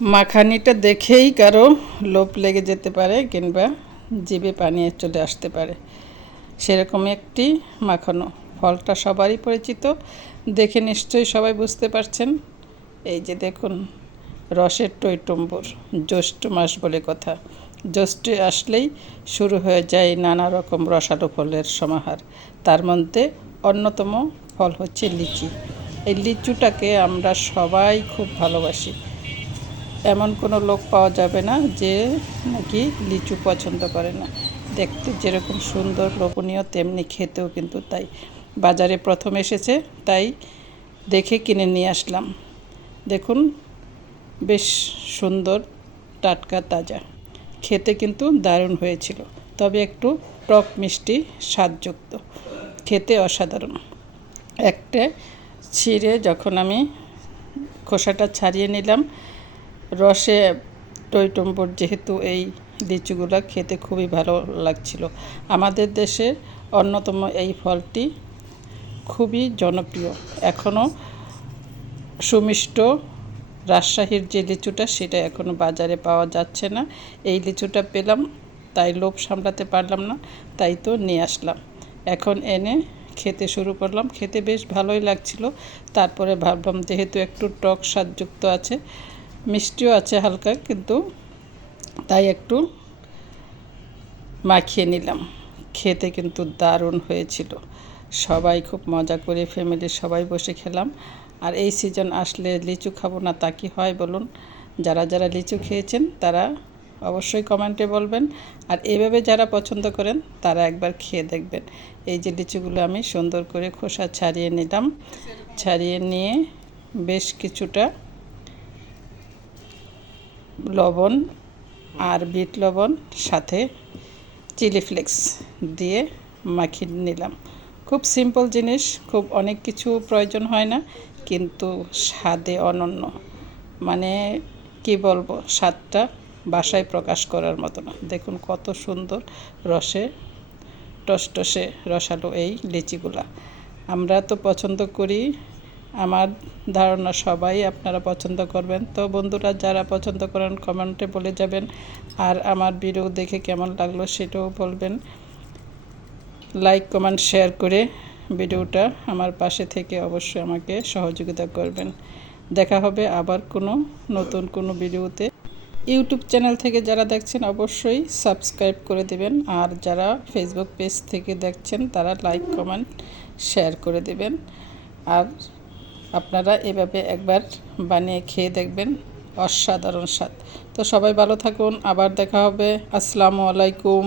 মাখানিটা দেখেই কারো লোভ লেগে যেতে পারে কিংবা জিভে পানি চলে আসতে পারে, সেরকম একটি মাখানো। ফলটা সবারই পরিচিত, দেখে নিশ্চয়ই সবাই বুঝতে পারছেন। এই যে দেখুন, রসের টইটুম্বুর। জ্যৈষ্ঠ মাস বলে কথা, জ্যৈষ্ঠে আসলেই শুরু হয়ে যায় নানা রকম রসালো ফলের সমাহার। তার মধ্যে অন্যতম ফল হচ্ছে লিচি। এই লিচুটাকে আমরা সবাই খুব ভালোবাসি। এমন কোনো লোক পাওয়া যাবে না যে নাকি লিচু পছন্দ করে না। দেখতে যেরকম সুন্দর লোভনীয়, তেমনি খেতেও কিন্তু তাই। বাজারে প্রথম এসেছে, তাই দেখে কিনে নিয়ে আসলাম। দেখুন, বেশ সুন্দর, টাটকা, তাজা। খেতে কিন্তু দারুণ হয়েছিল, তবে একটু টক মিষ্টি স্বাদযুক্ত, খেতে অসাধারণ। একটা ছিঁড়ে যখন আমি খোসাটা ছাড়িয়ে নিলাম, রসে টইটুম্বুর, যেহেতু এই লিচুগুলো খেতে খুবই ভালো লাগছিল। আমাদের দেশে অন্যতম এই ফলটি খুবই জনপ্রিয়। এখনও সুমিষ্ট রাজশাহীর যে লিচুটা, সেটা এখনও বাজারে পাওয়া যাচ্ছে না। এই লিচুটা পেলাম, তাই লোভ সামলাতে পারলাম না, তাই তো নিয়ে আসলাম। এখন এনে খেতে শুরু করলাম। খেতে বেশ ভালোই লাগছিল। তারপরে ভাবলাম যেহেতু একটু টক স্বাদযুক্ত আছে, মিষ্টিও আছে হালকা, কিন্তু তাই একটু মাখিয়ে নিলাম। খেতে কিন্তু দারুণ হয়েছিল। সবাই খুব মজা করে, ফ্যামিলির সবাই বসে খেলাম। আর এই সিজন আসলে লিচু খাবো না তা কি হয় বলুন? যারা যারা লিচু খেয়েছেন তারা অবশ্যই কমেন্টে বলবেন। আর এভাবে যারা পছন্দ করেন তারা একবার খেয়ে দেখবেন। এই যে লিচুগুলো আমি সুন্দর করে খোসা ছাড়িয়ে নিলাম। ছাড়িয়ে নিয়ে বেশ কিছুটা লবণ আর বিট লবণ, সাথে চিলি ফ্লেক্স দিয়ে মাখিয়ে নিলাম। খুব সিম্পল জিনিস, খুব অনেক কিছু প্রয়োজন হয় না, কিন্তু স্বাদে অনন্য। মানে কি বলবো, স্বাদটা বাসায় প্রকাশ করার মতো না। দেখুন কত সুন্দর রসে টসটসে রসালো এই লিচিগুলা। আমরা তো পছন্দ করি, আমার ধারণা সবাই আপনারা পছন্দ করবেন। তো বন্ধুরা, যারা পছন্দ করেন কমেন্টে বলে যাবেন। আর আমার ভিডিও দেখে কেমন লাগলো সেটাও বলবেন। লাইক, কমেন্ট, শেয়ার করে ভিডিওটা আমার পাশে থেকে অবশ্যই আমাকে সহযোগিতা করবেন। দেখা হবে আবার নতুন কোনো ভিডিওতে। ইউটিউব চ্যানেল থেকে যারা দেখছেন অবশ্যই সাবস্ক্রাইব করে দেবেন। আর যারা ফেসবুক পেজ থেকে দেখছেন তারা লাইক, কমেন্ট, শেয়ার করে দেবেন। আর আপনারা এভাবে একবার বানিয়ে খেয়ে দেখবেন, অসাধারণ স্বাদ। তো সবাই ভালো থাকুন, আবার দেখা হবে। আসসালামু আলাইকুম।